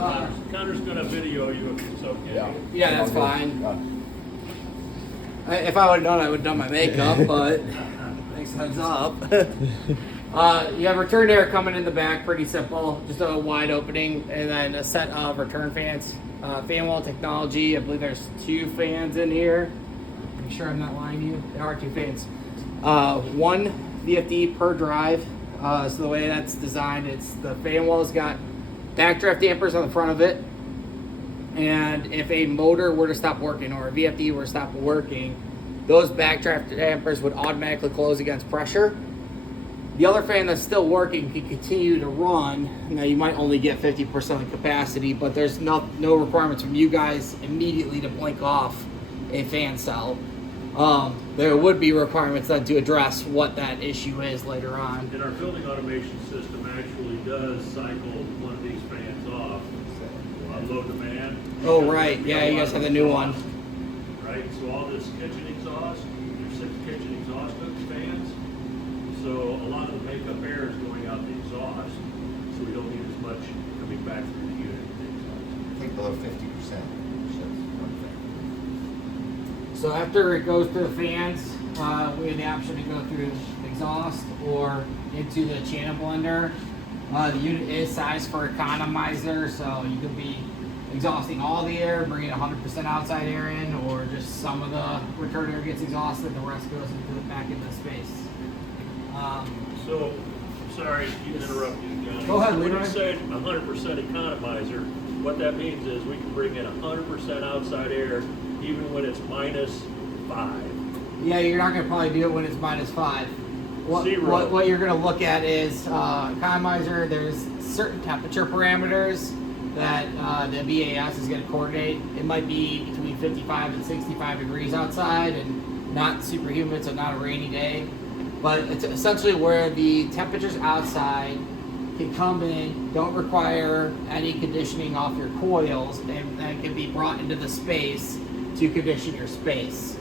Connor's gonna video you if it's okay. Yeah, that's fine. If I would have known, I would have done my makeup, but thanks heads up. You have return air coming in the back, pretty simple. Just a wide opening, and then a set of return fans. Fan wall technology, I believe there's 2 fans in here. Make sure I'm not lying to you. There are 2 fans. 1 VFD per drive. So the way that's designed, it's the fan wall's got backdraft dampers on the front of it. And if a motor were to stop working or a VFD were to stop working, those backdraft dampers would automatically close against pressure. The other fan that's still working can continue to run. Now you might only get 50% of capacity, but there's no requirements from you guys immediately to blink off a fan cell. There would be requirements then to address what that issue is later on. And our building automation system actually does cycle one of these fans off on low demand. Oh, right. Yeah, you guys have the new one. Right, so all this kitchen exhaust, there's 6 kitchen exhaust hook fans. So a lot of the makeup air is going out the exhaust, so we don't need as much coming back through the unit. I think below 50%. So after it goes through the fans, we have the option to go through exhaust or into the channel blender. The unit is sized for economizer, so you could be exhausting all the air, bringing 100% outside air in, or just some of the return air gets exhausted, the rest goes back into space. So, sorry to interrupt you, Johnny. Go ahead, When Leroy. you say 100% economizer, what that means is we can bring in 100% outside air even when it's -5. Yeah, you're not going to probably do it when it's -5. Zero. What you're going to look at is economizer. There's certain temperature parameters that the BAS is going to coordinate. It might be between 55 and 65 degrees outside and not super humid, so not a rainy day. But it's essentially where the temperatures outside can come in, don't require any conditioning off your coils, and that can be brought into the space to condition your space.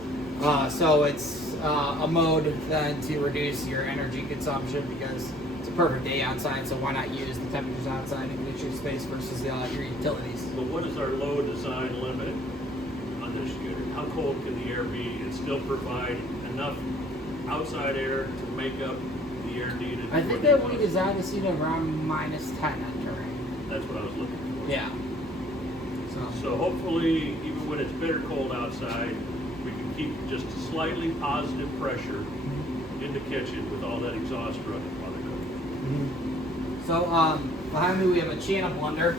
So it's a mode then to reduce your energy consumption because it's a perfect day outside, so why not use the temperatures outside and condition your space versus your utilities? But what is our low design limit on this unit? How cold can the air be and still provide enough outside air to make up the air needed? I think that we designed this unit around -10 entering. That's what I was looking for. Yeah. So hopefully, even when it's bitter cold outside, we can keep just a slightly positive pressure in the kitchen with all that exhaust running while they're cooking. So behind me we have a channel blender,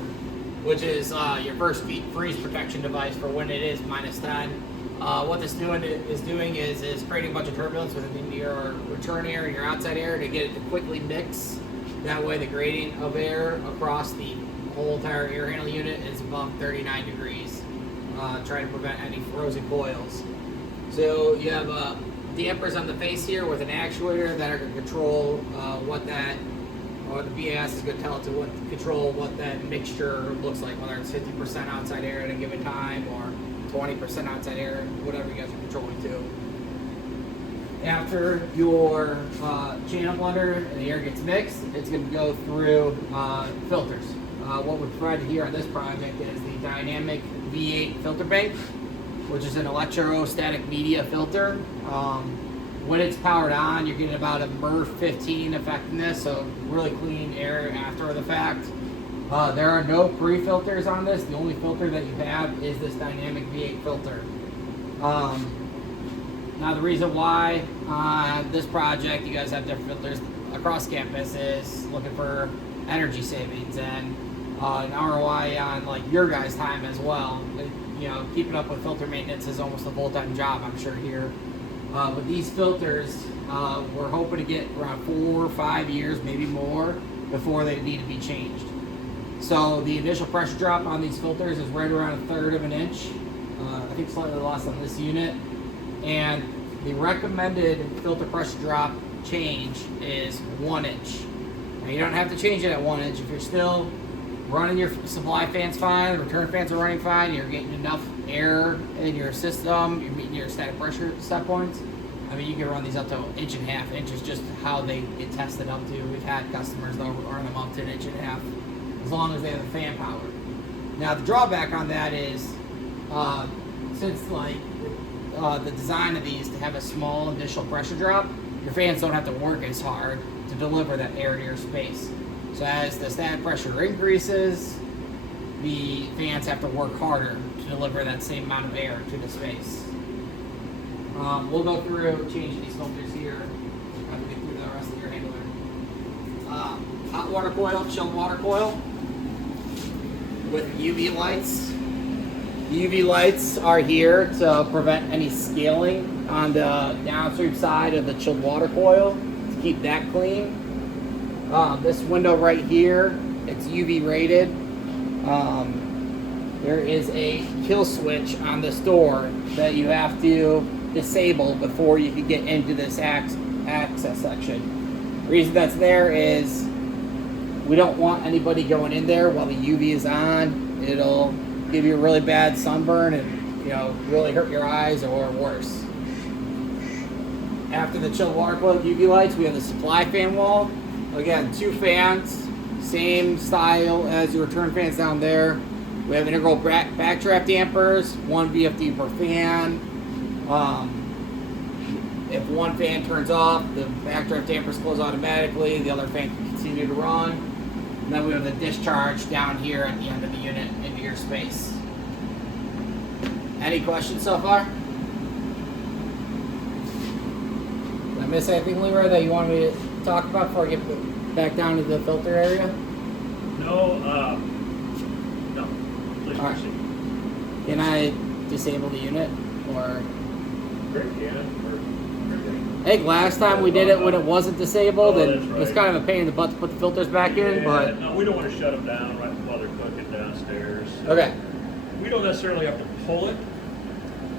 which is your first freeze protection device for when it is -10. What this is doing is creating a bunch of turbulence within your return air and your outside air to get it to quickly mix. That way the gradient of air across the whole entire air handling unit is above 39 degrees, trying to prevent any frozen coils. So you have dampers on the face here with an actuator that are going to control or the BAS is going to tell it to control what that mixture looks like, whether it's 50% outside air at a given time or 20% outside air, whatever you guys are controlling to. After your channel blender and the air gets mixed, it's going to go through filters. What we've provided here on this project is the dynamic V8 filter bank, which is an electrostatic media filter. When it's powered on, you're getting about a MERV 15 effectiveness, so really clean air after the fact. There are no pre-filters on this. The only filter that you have is this dynamic V8 filter. Now the reason why on this project you guys have different filters across campus is looking for energy savings and an ROI on like your guys' time as well. You know, keeping up with filter maintenance is almost a full-time job, I'm sure here. With these filters, we're hoping to get around 4 or 5 years, maybe more, before they need to be changed. So the initial pressure drop on these filters is right around 1/3 of an inch. I think slightly less on this unit. And the recommended filter pressure drop change is 1 inch. Now you don't have to change it at 1 inch. If you're still running your supply fans fine, the return fans are running fine, you're getting enough air in your system, you're meeting your static pressure set points, I mean, you can run these up to 1.5 inches, just how they get tested up to. We've had customers that run them up to 1.5 inches, as long as they have the fan power. Now the drawback on that is, since like the design of these to have a small initial pressure drop, your fans don't have to work as hard to deliver that air to your space. So as the static pressure increases, the fans have to work harder to deliver that same amount of air to the space. We'll go through changing these filters here after we get through the rest of your handler. Hot water coil, chilled water coil with UV lights. UV lights are here to prevent any scaling on the downstream side of the chilled water coil to keep that clean. This window right here, it's UV rated. There is a kill switch on this door that you have to disable before you can get into this access section. The reason that's there is we don't want anybody going in there while the UV is on. It'll give you a really bad sunburn and, you know, really hurt your eyes or worse. After the chilled water coil UV lights, we have the supply fan wall. Again, 2 fans, same style as your return fans down there. We have integral backdraft dampers, 1 VFD per fan. If one fan turns off, the backdraft dampers close automatically, the other fan can continue to run. And then we have the discharge down here at the end of the unit into your space. Any questions so far? Did I miss anything, Leroy, that you wanted me to talk about before I get back down to the filter area? No, no. Please All right. proceed. Can I disable the unit? Or Great, yeah. I think last time we did it when it wasn't disabled, Oh, and that's it was right. kind of a pain in the butt to put the filters back in, Yeah, but no, we don't want to shut them down right while they're cooking downstairs. okay. We don't necessarily have to pull it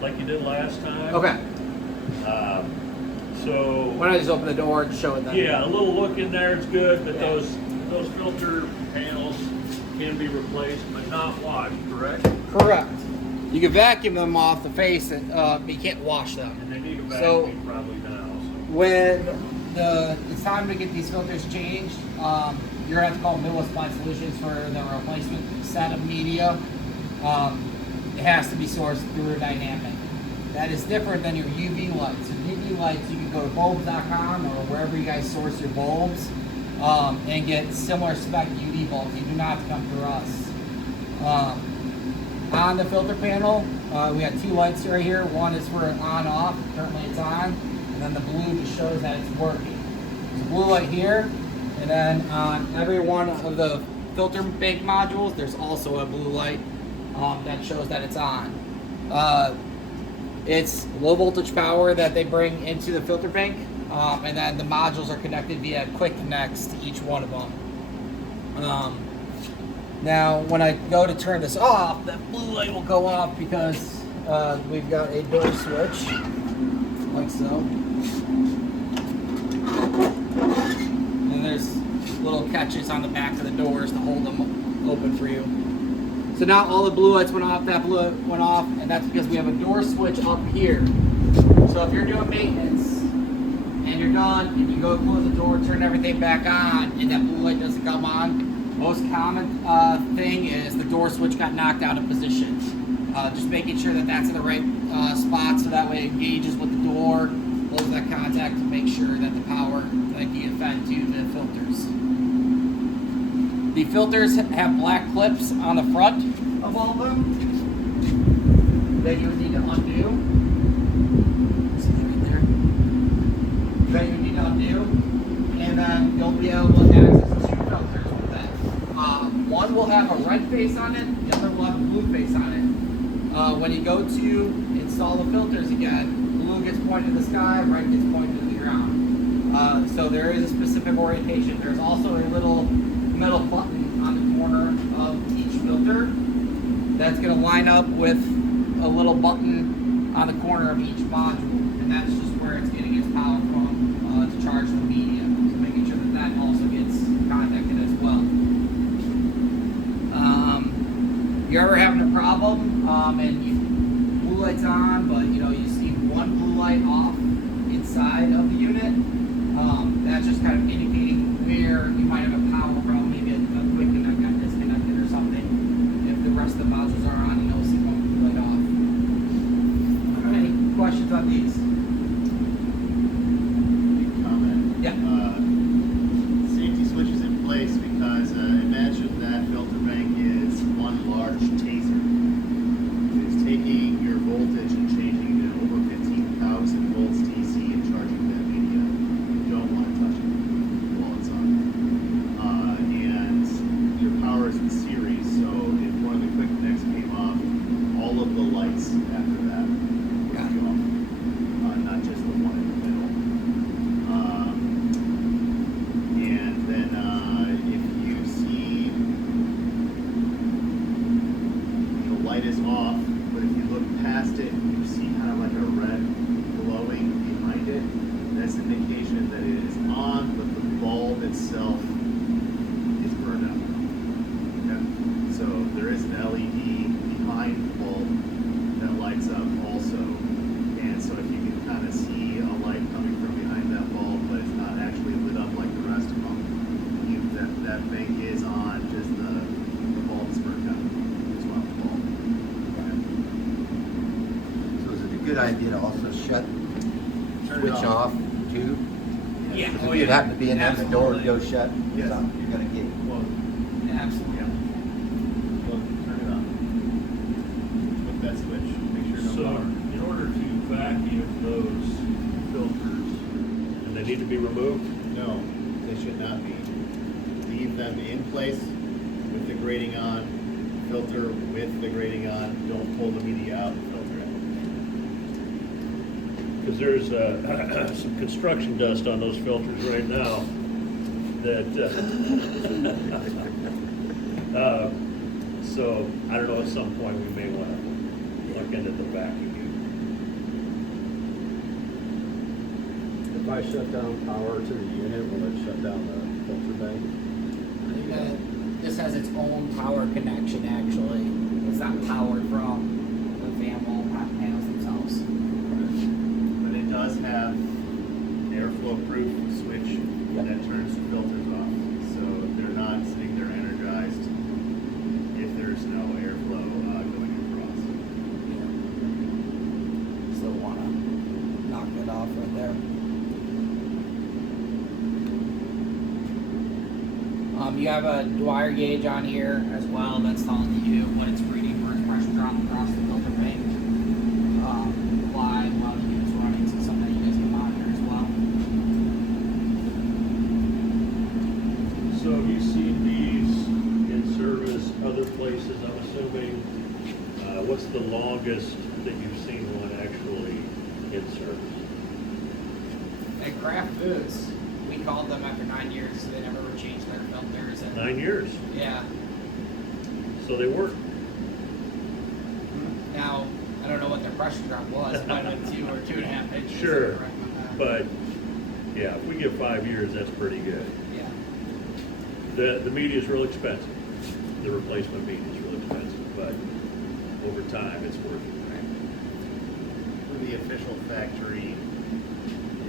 like you did last time. Okay. So Why don't I just open the door and show it then? yeah, a little look in there is good, but Yeah. those filter panels can be replaced but not washed, correct? Correct. You can vacuum them off the face, and but you can't wash them. And they need a So- vacuum probably now. When it's time to get these filters changed, you're gonna have to call Midwest Applied Solutions for the replacement set of media. It has to be sourced through a dynamic. That is different than your UV lights. Your UV lights, you can go to bulbs.com or wherever you guys source your bulbs and get similar spec UV bulbs. You do not have to come through us. On the filter panel, we have 2 lights right here. One is for on-off. Currently it's on. And then the blue just shows that it's working. There's a blue light here. And then on every one of the filter bank modules, there's also a blue light that shows that it's on. It's low voltage power that they bring into the filter bank. And then the modules are connected via quick connects to each one of them. Now, when I go to turn this off, that blue light will go off because we've got a door switch, like so. And there's little catches on the back of the doors to hold them open for you. So now all the blue lights went off, that blue light went off, and that's because we have a door switch up here. So if you're doing maintenance, and you're done, and you go close the door, turn everything back on, and that blue light doesn't come on, most common thing is the door switch got knocked out of position. Just making sure that that's in the right spot so that way it engages with the door, close that contact to make sure that the power can get fed to the filters. The filters have black clips on the front of all of them that you need to undo. See right there? That you need to undo, and then you'll be able to access 2 filters with that. One will have a red face on it, the other will have a blue face on it. When you go to install the filters again, blue gets pointed to the sky, red gets pointed to the ground. So there is a specific orientation. There's also a little metal button on the corner of each filter that's going to line up with a little button on the corner of each module, and that's just where it's getting its power from to charge the media. So making sure that that also gets contacted as well. You're ever having a problem and blue light's on, but you see one blue light off inside of the unit, that's just kind of indicating where you might have a power problem, maybe a quick connect got disconnected or something. If the rest of the modules are on, and it'll see them right off. Any questions on these? Big comment. Yeah. Safety switch is in place because imagine that filter bank is one large taser. It's taking your voltage and changing it over 15,000 volts DC and charging that media. You don't want to touch it while it's on. And your power is in series, so if one of the quick connects came off, all of the lights after that would Got be it. off, not just the one in the middle. And then if you see the light is off, but if you look past it, you see kind of like a red glowing behind it. That's an indication that it is on, but the bulb itself is burned out. Okay. So there is an LED behind the bulb that lights up also. And so if you can kind of see a light coming from behind that bulb, but it's not actually lit up like the rest of them, that bank is on, just the bulb is burned out. Swap the bulb. So is it a good idea to also shut, Turn it switch off too? Yeah. Because Oh, if you'd yeah. happen to be in there, the door would go Absolutely. shut, Yes. so you're gonna get, Well, Absolutely. yeah. Well, turn it on. Flip that switch. Make sure no So, power. in order to vacuum those filters, and they need to be removed? No, they should not be. Leave them in place with the grating on, filter with the grating on, don't pull the media out and filter it. Because there's some construction dust on those filters right now that, so I don't know, at some point we may want to look into the vacuuming. If I shut down power to the unit, will it shut down the filter bank? I think that this has its own power connection, actually. It's not powered from the fan wall panels themselves. But it does have airflow proof switch that turns the filters off. So they're not sitting there energized if there's no airflow going across. Still want to knock it off right there. You have a Dwyer gauge on here as well that's telling you what it's reading for its pressure drop across the filter bank. Live while the unit's running, so something that you guys can monitor as well. So have you seen these in service other places, I'm assuming? What's the longest that you've seen one actually in service? At Kraft Foods, we called them after 9 years, so they never changed their filters. And 9 years, yeah. so they work. Now, I don't know what their pressure drop was. It might have been 2 or 2.5 inches. Sure, Correct on that. but yeah, if we get 5 years, that's pretty good. Yeah. The media is real expensive. The replacement media is real expensive, but over time, it's worth it. The official factory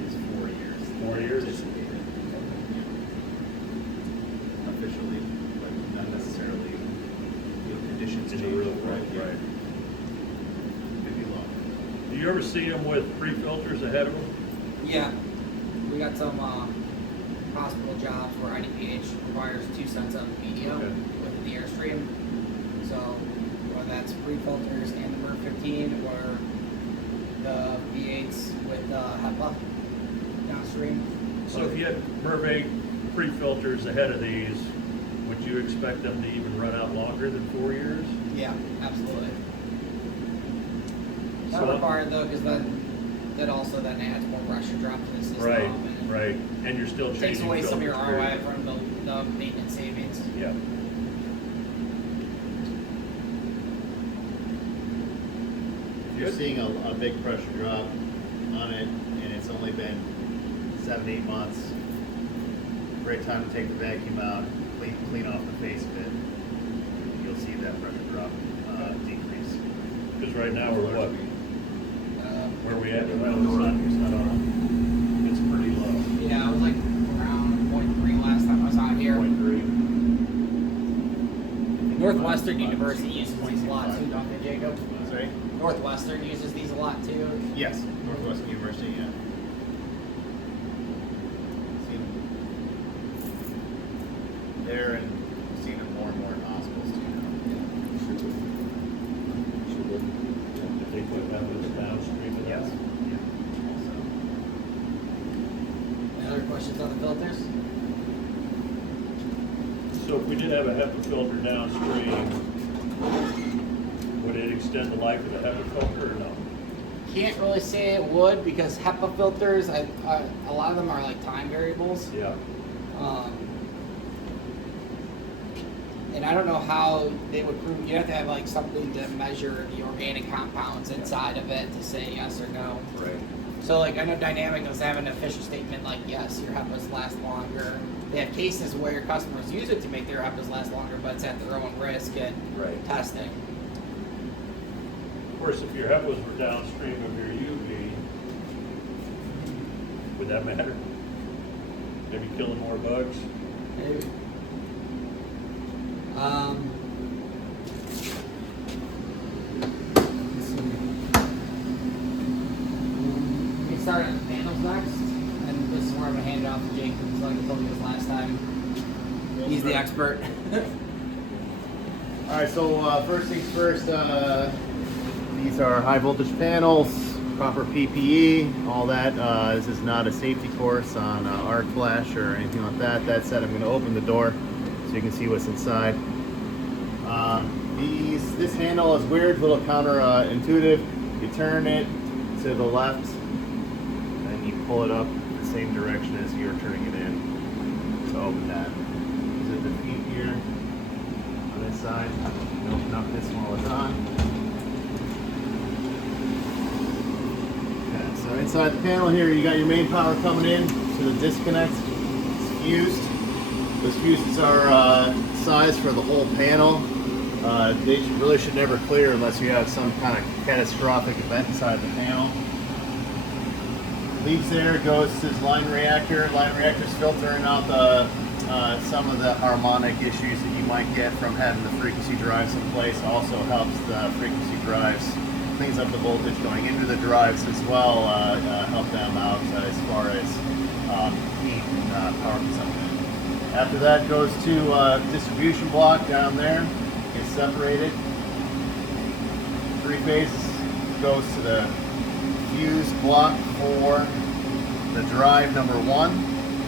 is 4 years. 4 years? Anticipated. Officially, but not necessarily, conditions In change. the real world, right? Could be long. Do you ever see them with pre-filters ahead of them? Yeah. We got some hospital jobs where IDPH requires 2 sets of media Okay. with the Airstream. So, whether that's pre-filters and the MERV 15 or the V8s with HEPA downstream. So if you had MERV 8 pre-filters ahead of these, would you expect them to even run out longer than 4 years? Yeah, absolutely. Not So- required though, because that also then adds more pressure drop to the system. Right, and right, and you're still changing Takes away some of your filters ROI period. from the maintenance savings. Yeah. If you're seeing a big pressure drop on it, and it's only been 7-8 months, great time to take the vacuum out, clean off the face of it. You'll see that pressure drop decrease. Because right now we're what? Where are we at? It's not on. It's pretty low. Yeah, it was like around 0.3 last time I was out here. 0.3. Northwest Northwestern University uses these a lot too, don't they, Jacob? Sorry? Northwestern uses these a lot too. Yes, Northwestern University, yeah. There and seen them more and more in hospitals too. If they put that with downstream of Yes. that. Any other questions on the filters? So if we did have a HEPA filter downstream, would it extend the life of the HEPA filter or no? Can't really say it would because HEPA filters, a lot of them are like time variables. Yeah. And I don't know how they would prove. You have to have like something to measure the organic compounds inside of it to say yes or no. Right. So like I know Dynamic does have an official statement like yes, your HEPAs last longer. They have cases where your customers use it to make their HEPAs last longer, but it's at their own risk and Right. testing. Of course, if your HEPAs were downstream of your UV, would that matter? Maybe killing more bugs? Maybe. Let's see. We start on the panels next, and this is where I'm gonna hand it off to Jake, because like I told you this last time, he's the expert. All right, so first things first, these are high voltage panels, proper PPE, all that. This is not a safety course on arc flash or anything like that. That said, I'm going to open the door so you can see what's inside. This handle is weird, a little counterintuitive. You turn it to the left, and you pull it up the same direction as you're turning it in. So open that. These are the feet here. This side, and open up this while it's on. Okay, so inside the panel here, you got your main power coming in to the disconnect. It's fused. Those fuses are sized for the whole panel. They really should never clear unless you have some kind of catastrophic event inside the panel. Leaves there, goes to this line reactor. Line reactor's filtering out the some of the harmonic issues that you might get from having the frequency drives in place. Also helps the frequency drives, cleans up the voltage going into the drives as well, help them out as far as heat and power consumption. After that goes to distribution block down there, gets separated. 3 phases goes to the fuse block for the drive number 1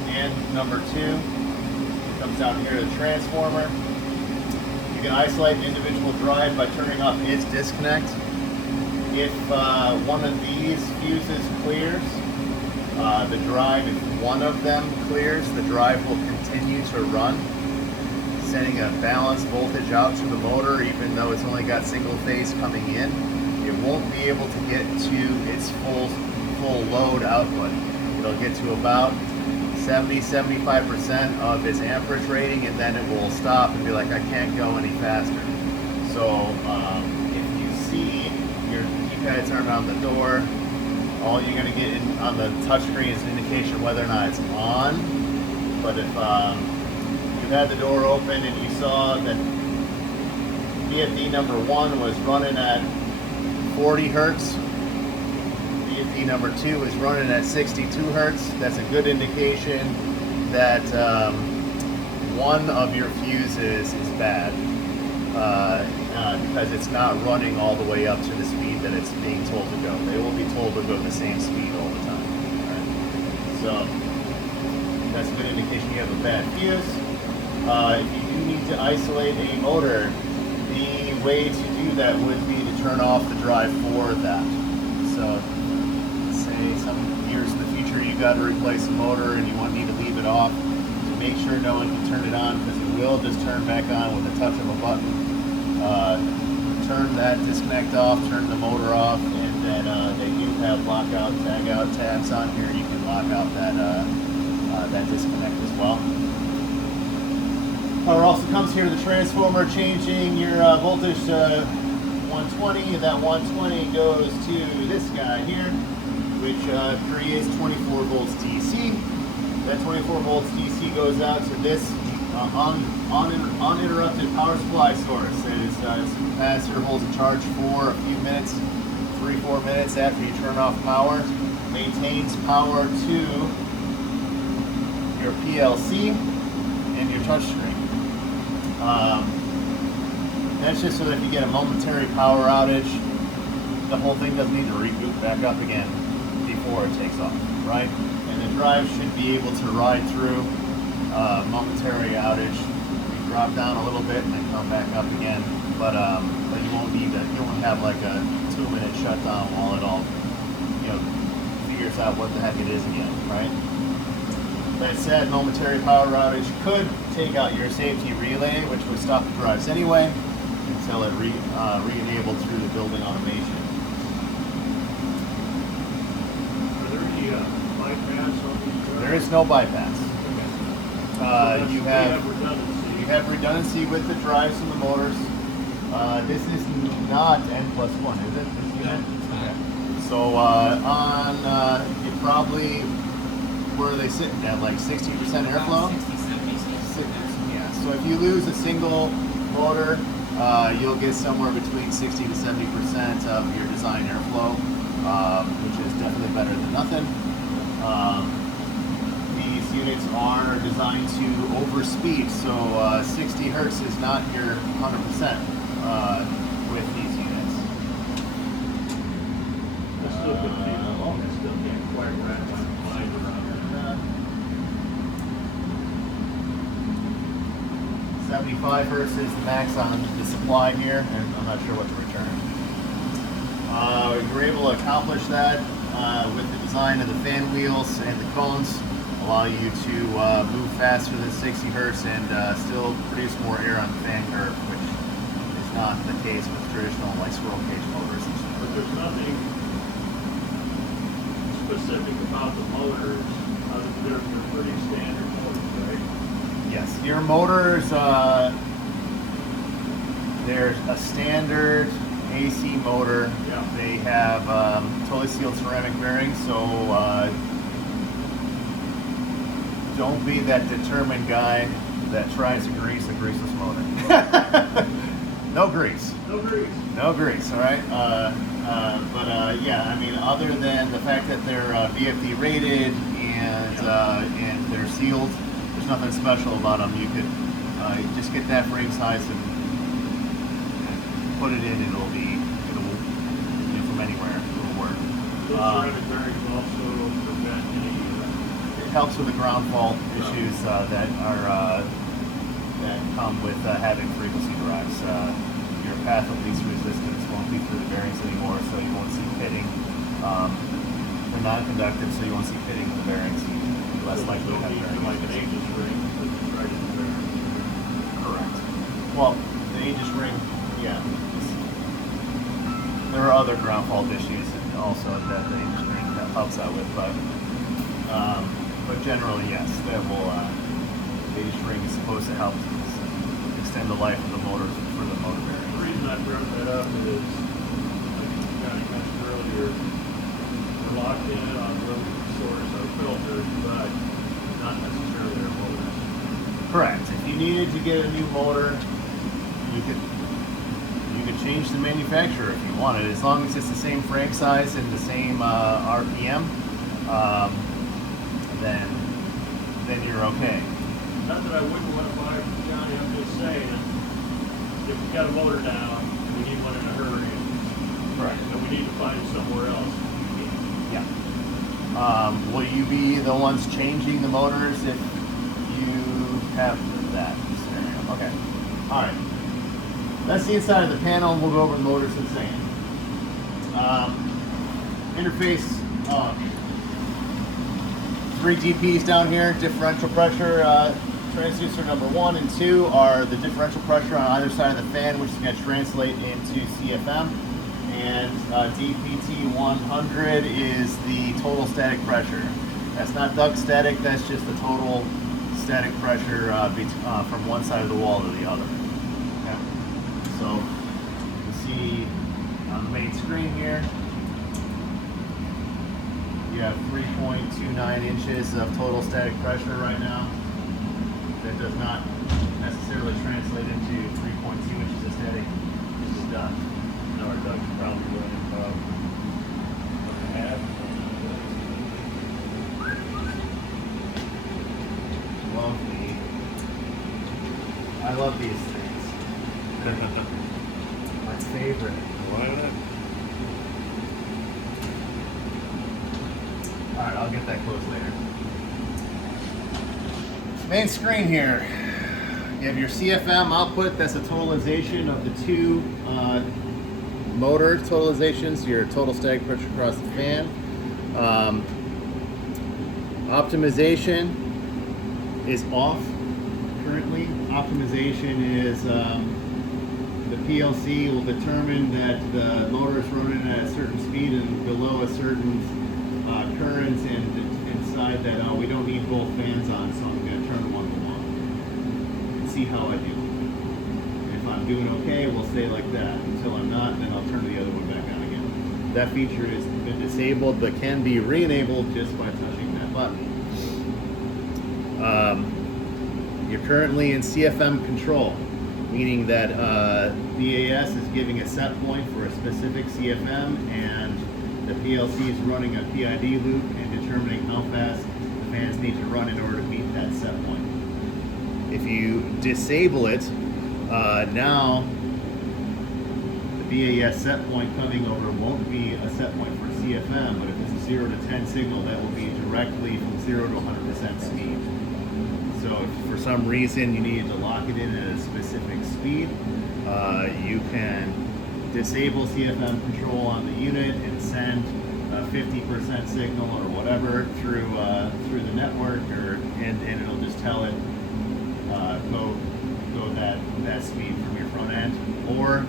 and number 2. Comes down here to the transformer. You can isolate an individual drive by turning off its disconnect. If one of these fuses clears, the drive, if one of them clears, the drive will continue to run, sending a balanced voltage out to the motor, even though it's only got single phase coming in. It won't be able to get to its full load output. It'll get to about 70-75% of its amperage rating, and then it will stop and be like, I can't go any faster. So if you see your keypad turned on the door, all you're going to get on the touchscreen is an indication whether or not it's on. But if you had the door open and you saw that VFD number 1 was running at 40 hertz, VFD number 2 is running at 62 hertz, that's a good indication that one of your fuses is bad because it's not running all the way up to the speed that it's being told to go. They will be told to go the same speed all the time. Right? So that's a good indication you have a bad fuse. If you do need to isolate a motor, the way to do that would be to turn off the drive for that. So say some years in the future you got to replace a motor and you need to leave it off, to make sure no one can turn it on, because it will just turn back on with a touch of a button. Turn that disconnect off, turn the motor off, and then they do have lockout, tagout tabs on here. You can lock out that disconnect as well. Power also comes here to the transformer, changing your voltage to 120, and that 120 goes to this guy here, which creates 24 volts DC. That 24 volts DC goes out to this uninterrupted power supply source. This capacitor holds a charge for a few minutes, 3-4 minutes after you turn off power. Maintains power to your PLC and your touchscreen. That's just so that if you get a momentary power outage, the whole thing doesn't need to reboot back up again before it takes off, right? And the drive should be able to ride through momentary outage. You drop down a little bit and then come back up again, but you won't need that. You won't have like a 2-minute shutdown while it all, figures out what the heck it is again, right? Like I said, momentary power outage could take out your safety relay, which would stop the drives anyway, until it re-enabled through the building automation. Are there any bypass on these drives? There is no bypass. You have redundancy. You have redundancy with the drives and the motors. This is not N+1, is it? This unit? Okay. So you probably, where are they sitting at, like 60% airflow? 60, yeah. So if you lose a single motor, you'll get somewhere between 60 to 70% of your design airflow, which is definitely better than nothing. These units are designed to overspeed, so 60 hertz is not your 100% with these units. I still can't quite wrap my mind around it. 75 hertz is the max on the supply here, and I'm not sure what to return. You're able to accomplish that with the design of the fan wheels and the cones, allow you to move faster than 60 hertz and still produce more air on the fan curve, which is not the case with traditional like squirrel cage motors. But there's nothing specific about the motors other than they're pretty standard motors, right? Yes, your motors, there's a standard AC motor. Yeah. They have totally sealed ceramic bearings, so don't be that determined guy that tries to grease a greaseless motor. No grease. No grease. No grease, all right? Yeah, I mean, other than the fact that they're VFD rated and they're sealed, there's nothing special about them. You could just get that frame size and put it in, it'll from anywhere, it'll work. Those ceramic bearings also prevent any. It helps with the ground fault issues that come with having frequency drives. Your path of least resistance won't be through the bearings anymore, so you won't see pitting. They're non-conductive, so you won't see pitting with the bearings. Less likely to have bearing like an issues. Aegis ring, but it's right in the bearing. Correct. Well, the Aegis ring, yeah. There are other ground fault issues also that the Aegis ring helps out with, but generally, yes, that will. The Aegis ring is supposed to help extend the life of the motors for the motor bearing. The reason I brought that up is, like Johnny mentioned earlier, we're locked in on where we can source our filters, but not necessarily our motors. Correct. If you needed to get a new motor, you could change the manufacturer if you wanted, as long as it's the same frame size and the same RPM. Then you're okay. Not that I wouldn't want to buy from Johnny, I'm just saying, if we got a motor down, we need one in a hurry, Correct. and we need to find it somewhere else. Yeah. Will you be the ones changing the motors if you have that scenario? Okay. All right. That's the inside of the panel, and we'll go over the motors in a second. Interface. 3 DPs down here, differential pressure. Transducer number 1 and 2 are the differential pressure on either side of the fan, which is going to translate into CFM. And DPT 100 is the total static pressure. That's not duct static, that's just the total static pressure from one side of the wall to the other. Okay. So you can see on the main screen here, you have 3.29 inches of total static pressure right now. that does not necessarily translate into 3.2 inches of static. This is done. Now our ducks probably running about 1.5. Lovely. I love these things. My favorite. Why not? Alright, I'll get that closed later. Main screen here. You have your CFM output. That's a totalization of the two motor totalizations, your total static pressure across the fan. Optimization is off currently. Optimization is the PLC will determine that the motor is running at a certain speed and below a certain current, and inside that we don't need both fans on, so I'm going to turn one to one and see how I do. If I'm doing okay, we'll stay like that. Until I'm not, then I'll turn the other one back on again. That feature has been disabled but can be re-enabled just by touching that button. You're currently in CFM control, meaning that BAS is giving a set point for a specific CFM, and the PLC is running a PID loop and determining how fast the fans need to run in order to meet that set point. If you disable it, now the BAS set point coming over won't be a set point for CFM, but if it's a 0 to 10 signal, that will be directly from 0 to 100% speed. So if for some reason you needed to lock it in at a specific speed, you can disable CFM control on the unit and send a 50% signal or whatever through the network, and it'll just tell it go that speed from your front end. Or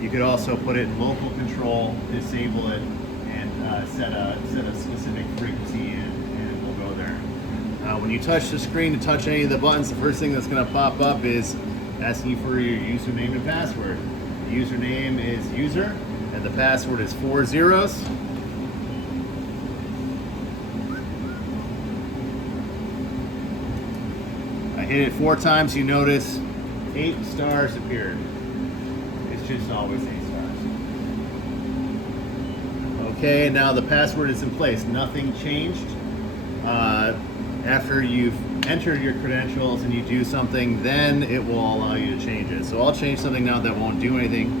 you could also put it in local control, disable it, and set a specific frequency, and it will go there. When you touch the screen to touch any of the buttons, the first thing that's going to pop up is asking you for your username and password. The username is user, and the password is 4 zeros. I hit it 4 times, you notice 8 stars appeared. It's just always 8 stars. Okay, now the password is in place. Nothing changed. After you've entered your credentials and you do something, then it will allow you to change it. So I'll change something now that won't do anything.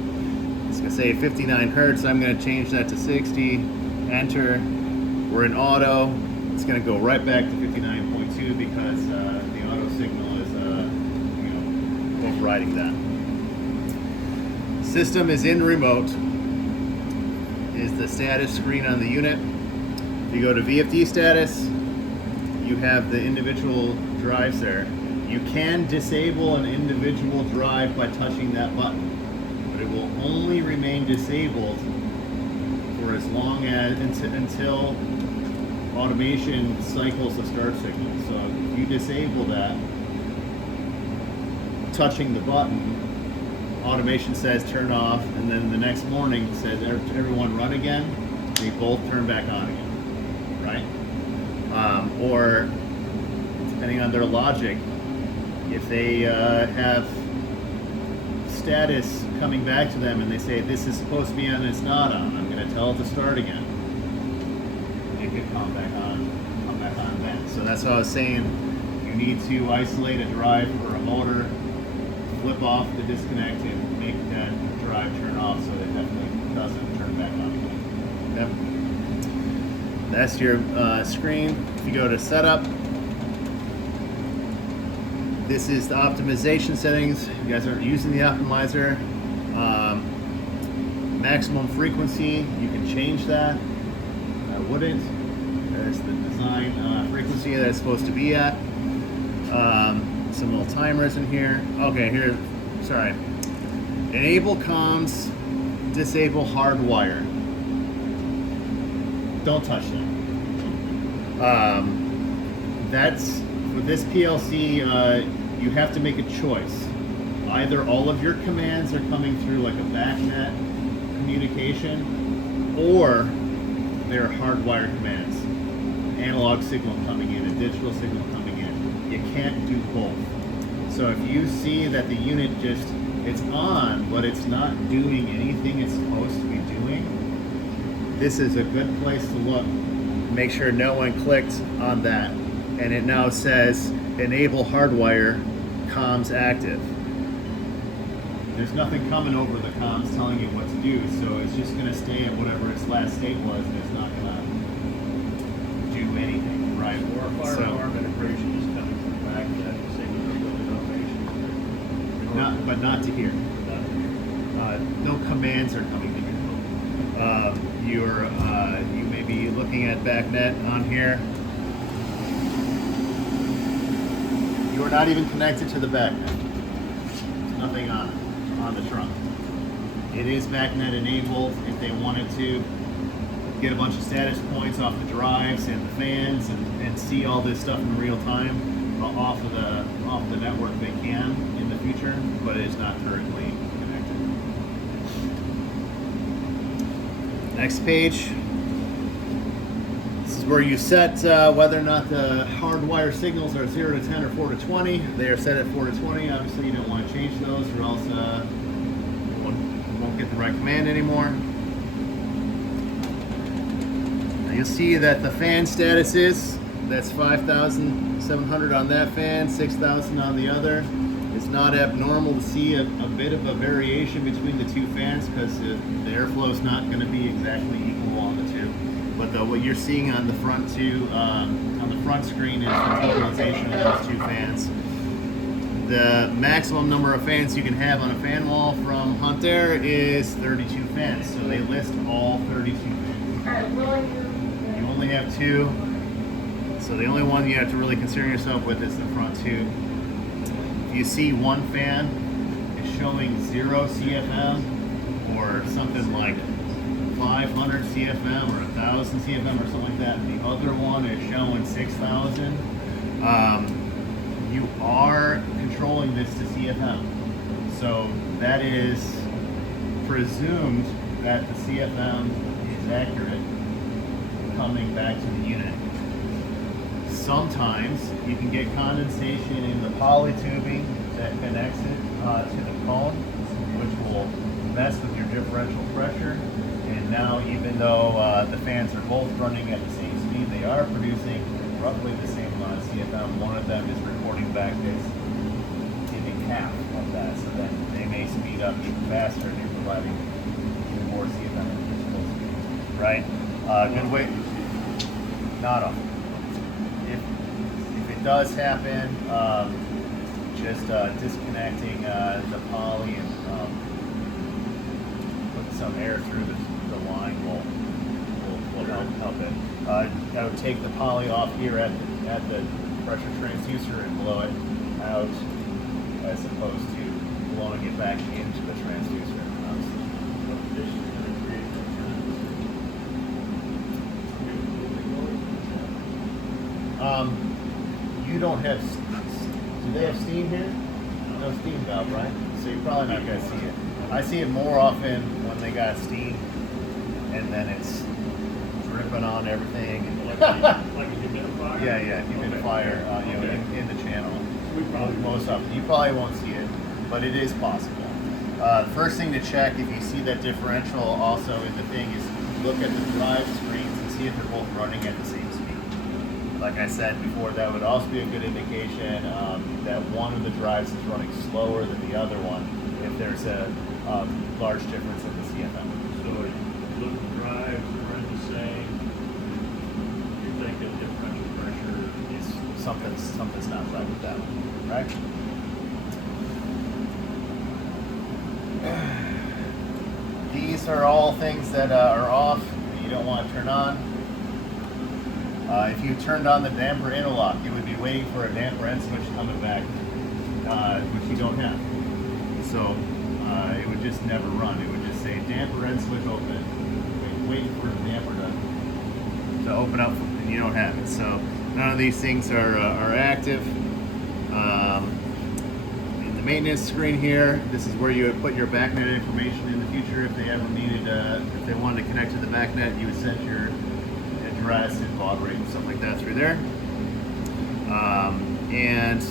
It's gonna say 59 hertz. I'm gonna change that to 60. Enter. We're in auto. It's gonna go right back to 59.2 because the auto signal is overriding that. System is in remote. Is the status screen on the unit. If you go to VFD status, you have the individual drives there. You can disable an individual drive by touching that button, but it will only remain disabled for as long as until automation cycles the start signal. So if you disable that, touching the button, automation says turn off, and then the next morning says everyone run again. They both turn back on again, right? Or depending on their logic, if they have status coming back to them and they say this is supposed to be on and it's not on, I'm going to tell it to start again. It could come back on then. So that's what I was saying. You need to isolate a drive or a motor, flip off the disconnect, and make that drive turn off so it definitely doesn't turn back on again. Okay? That's your screen. If you go to setup, this is the optimization settings. You guys aren't using the optimizer. Maximum frequency, you can change that. I wouldn't. There's the design frequency that it's supposed to be at. Some little timers in here. Okay, here, sorry. Enable comms, disable hardwire. Don't touch that. That's, for this PLC, you have to make a choice. Either all of your commands are coming through like a backnet communication, or they're hardwired commands. Analog signal coming in, a digital signal coming in. You can't do both. So if you see that the unit it's on, but it's not doing anything it's supposed to be doing, this is a good place to look. Make sure no one clicked on that. And it now says enable hardwire comms active. There's nothing coming over the comms telling you what to do, so it's just going to stay at whatever its last state was, and it's not going to do anything, right? Or a fire alarm integration is coming from the back of that, the same with the building automation. But not to here. Not here. No commands are coming to here. You may be looking at BACnet on here. You are not even connected to the BACnet. There's nothing on the trunk. It is BACnet enabled. If they wanted to get a bunch of status points off the drives and the fans and see all this stuff in real time off the network, they can in the future, but it is not currently connected. Next page. This is where you set whether or not the hardwire signals are 0 to 10 or 4 to 20. They are set at 4 to 20. Obviously, you don't want to change those, or else you won't get the right command anymore. Now you'll see that the fan status that's 5,700 on that fan, 6,000 on the other. It's not abnormal to see a bit of a variation between the two fans because the airflow is not going to be exactly equal on the two. But what you're seeing on the front on the front screen is the totalization of those two fans. The maximum number of fans you can have on a fan wall from Hunter is 32 fans. So they list all 32 fans. You only have 2. So the only one you have to really concern yourself with is the front 2. If you see one fan is showing 0 CFM or something like 500 CFM or 1,000 CFM or something like that, and the other one is showing 6,000, you are controlling this to CFM. So that is presumed that the CFM is accurate coming back to the unit. Sometimes you can get condensation in the poly tubing that connects it to the cone, which will mess with your differential pressure. And now, even though the fans are both running at the same speed, they are producing roughly the same amount of CFM. One of them is recording back this, giving half of that, so that they may speed up faster and you're providing even more CFM than you're supposed to be. Right? Good way. Not often. If it does happen, just disconnecting the poly and putting some air through the line will help it. I would take the poly off here at the pressure transducer and blow it out, as opposed to blowing it back into the transducer. You don't have. Do they have steam here? No steam valve, right? So you're probably not going to see it. I see it more often when they got steam, and then it's dripping on everything. Like a humidifier? Yeah, humidifier, in the channel. Most often, you probably won't see it, but it is possible. The first thing to check if you see that differential also in the thing is look at the drive screens and see if they're both running at the same speed. Like I said before, that would also be a good indication that one of the drives is running slower than the other one if there's a large difference in the CFM. So if you look at the drives, run the same, you're thinking differential pressure is Something's not right with that one, right? These are all things that are off that you don't want to turn on. If you turned on the damper interlock, you would be waiting for a damper end switch coming back, which you don't have. So it would just never run. It would just say damper end switch open, waiting for the damper to open up, and you don't have it. So none of these things are active. In the maintenance screen here, this is where you would put your BACnet information in the future if they ever needed, if they wanted to connect to the BACnet, you would set your address and baud rate and stuff like that through there. And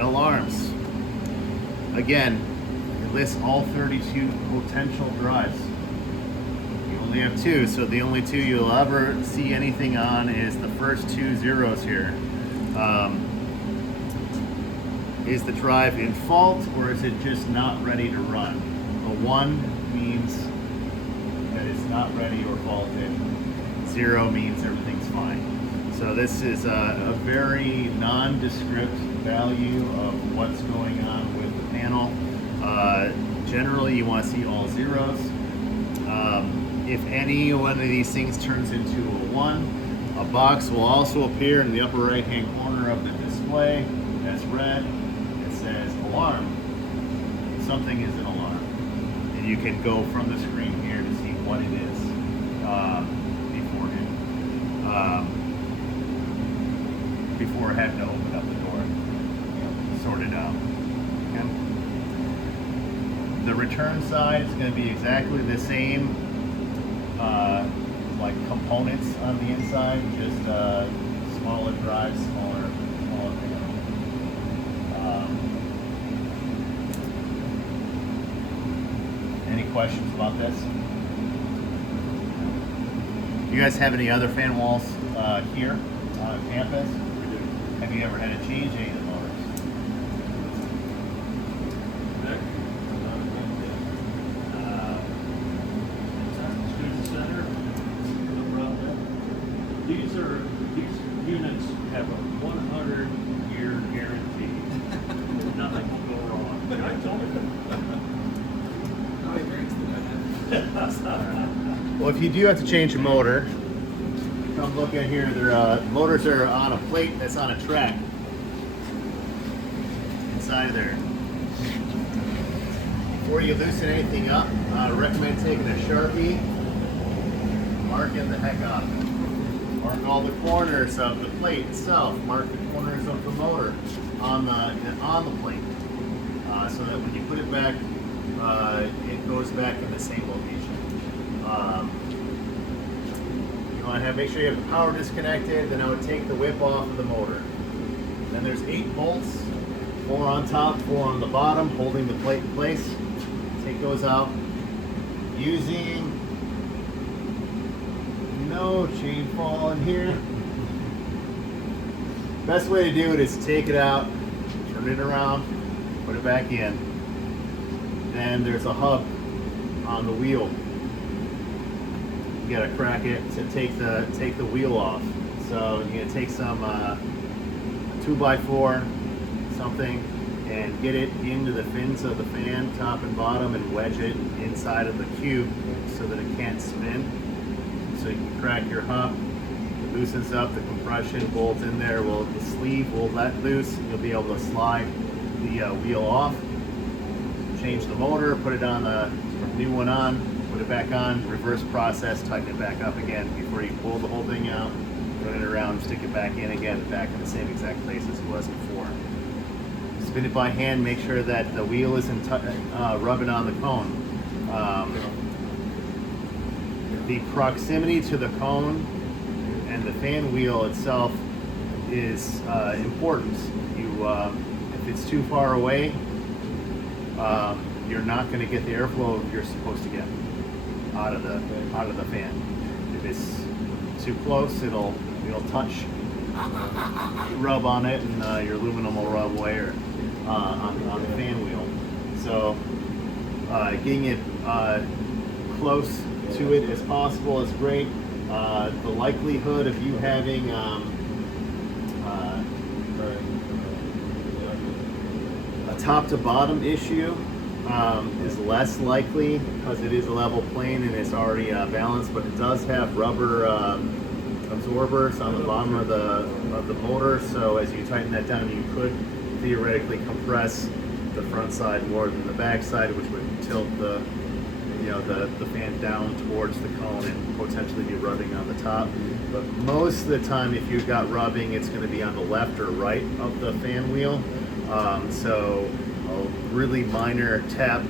alarms. again, it lists all 32 potential drives. You only have 2, so the only 2 you'll ever see anything on is the first 2 zeros here. Is the drive in fault, or is it just not ready to run? A 1 means that it's not ready or faulted. 0 means everything's fine. So this is a very nondescript value of what's going on with the panel. Generally, you want to see all zeros. If any one of these things turns into a 1, a box will also appear in the upper right-hand corner of the display that's red. It says alarm. Something is an alarm. And you can go from the screen here to see what it is beforehand. Before having to open up the door, sort it out. Okay. The return side is going to be exactly the same, like components on the inside, just smaller drives, smaller panel. Any questions about this? You guys have any other fan walls here on campus? Have you ever had to change any of the motors? Student center. These units have a 100-year guarantee. Nothing will go wrong. I told you. Well, if you do have to change a motor, come look at here. Their motors are on a plate that's on a track inside there. Before you loosen anything up, I recommend taking a Sharpie, marking the heck off it. Mark all the corners of the plate itself. Mark the corners of the motor on the plate, so that when you put it back, it goes back in the same location. You want to make sure you have the power disconnected. Then I would take the whip off of the motor. Then there's 8 bolts, 4 on top, 4 on the bottom, holding the plate in place. Take those out using no chain fall in here. Best way to do it is take it out, turn it around, put it back in. Then there's a hub on the wheel. You gotta crack it to take the wheel off. So you're gonna take some 2x4 something and get it into the fins of the fan, top and bottom, and wedge it inside of the cube so that it can't spin. So you can crack your hub. It loosens up the compression bolt in there. Well, the sleeve will let loose. You'll be able to slide the wheel off. Change the motor, put it on the new one on, put it back on, reverse process, tighten it back up again before you pull the whole thing out, turn it around, stick it back in again, back in the same exact place as it was before. Spin it by hand, make sure that the wheel isn't rubbing on the cone. The proximity to the cone and the fan wheel itself is important. If it's too far away, you're not going to get the airflow you're supposed to get out of the fan. If it's too close, it'll touch, rub on it, and your aluminum will rub away or, on the fan wheel. So getting it close to it as possible is great. The likelihood of you having a top to bottom issue is less likely because it is a level plane and it's already balanced, but it does have rubber absorbers on the bottom of the motor, so as you tighten that down, you could theoretically compress the front side more than the back side, which would tilt the fan down towards the cone and potentially be rubbing on the top. But most of the time, if you've got rubbing, it's going to be on the left or right of the fan wheel. So a really minor tap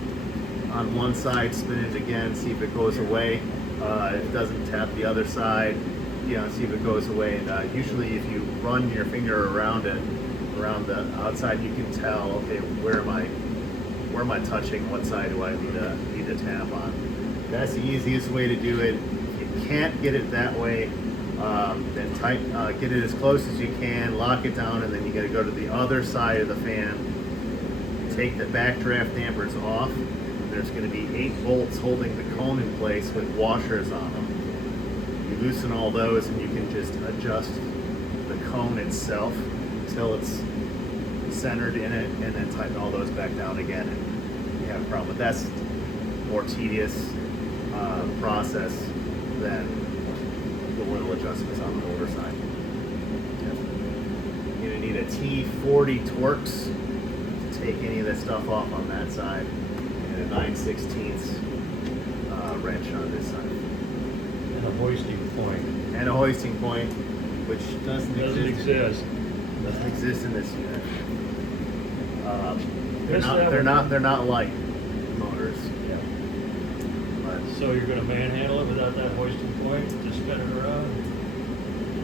on one side, spin it again, see if it goes away. If it doesn't, tap the other side, see if it goes away. And usually if you run your finger around it, around the outside, you can tell, okay, where am I where am I touching? What side do I need to tap on? That's the easiest way to do it. If you can't get it that way, then get it as close as you can, lock it down, and then you got to go to the other side of the fan. Take the backdraft dampers off. There's going to be 8 bolts holding the cone in place with washers on them. You loosen all those, and you can just adjust the cone itself until it's centered in it, and then tighten all those back down again, and you have a problem. But that's more tedious process than the little adjustments on the motor side. Yep. You're gonna need a T40 Torx to take any of that stuff off on that side, and a 9/16 wrench on this side. And a hoisting point. And a hoisting point, which doesn't Exist. Doesn't exist in this unit. This level- They're not light motors. Yeah. But So you're gonna manhandle it without that hoisting point, just spin it around?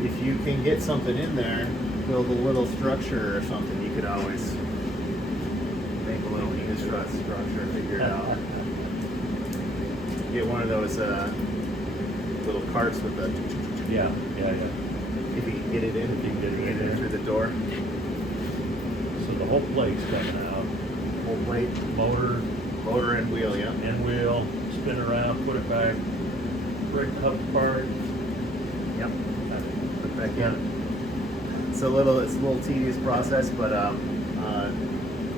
if you can get something in there, build a little structure or something, you could always make a little unit structure, figure it out. Get one of those little carts with the, Yeah. if you can get it in, If you can get it in there. through the door. So the whole plate's coming out, Whole plate, motor and wheel, yeah. end wheel, spin around, put it back, break the hub apart. Yep. Put it back in. It's a little tedious process, but the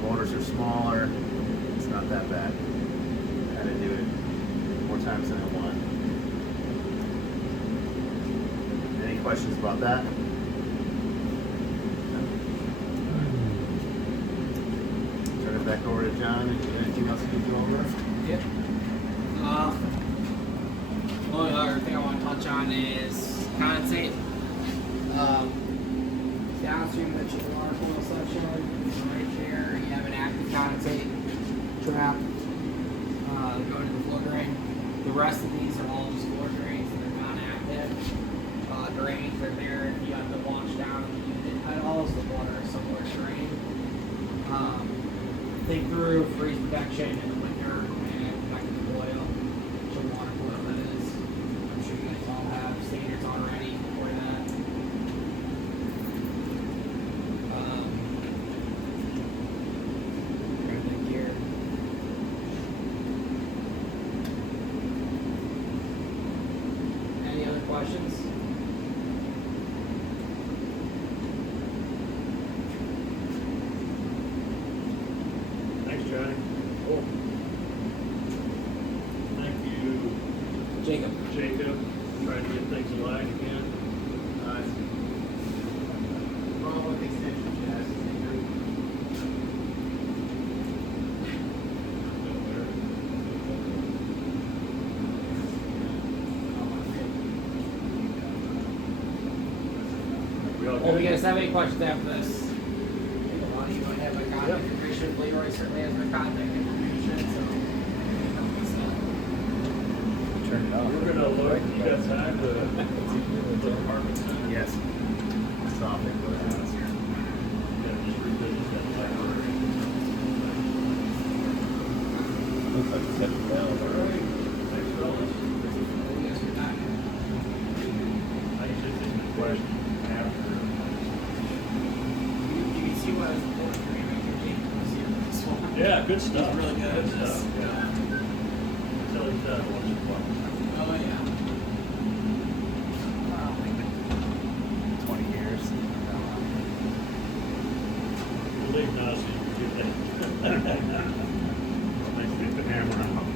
motors are smaller. It's not that bad. I had to do it more times than I want. Any questions about that? Turn it back over to John. Anything else you need to go over? Yep. The only other thing I want to touch on is condensate. Downstream of the chicken water coil section, right there, you have an active condensate trap going to the flow drain. The rest of these are all just floor drains that are non-active. Drains are there if you have to wash down the unit pedals, the water is somewhere drained. Think through freeze protection in the winter and protecting the coil. Chicken water coil that is. I'm sure you guys all have standards already for that. Trying to think here. Any other questions? Thanks, Johnny. Cool. Thank you, Jacob. Jacob, trying to get things aligned again. Well, with extension, yes. We all Well, good? we guys have any questions after this? Think about it. You might have my contact information. Leroy certainly has my contact information, so. Turn it off. We're gonna look, you got time to the apartment center? Yes. Stop it. Go down. Yeah, just revisit that library. Looks like it's heading down. All right, thanks, fellas. Thank you guys for your time. I usually think the question after. You can see what I was reporting for you right here, Jake. You see this one? Yeah, good stuff. It's really good. Good stuff, yeah. Tell him that once in a while. Oh, yeah. 20 years. Believe now, so you can get that. Nice to get the hammer out.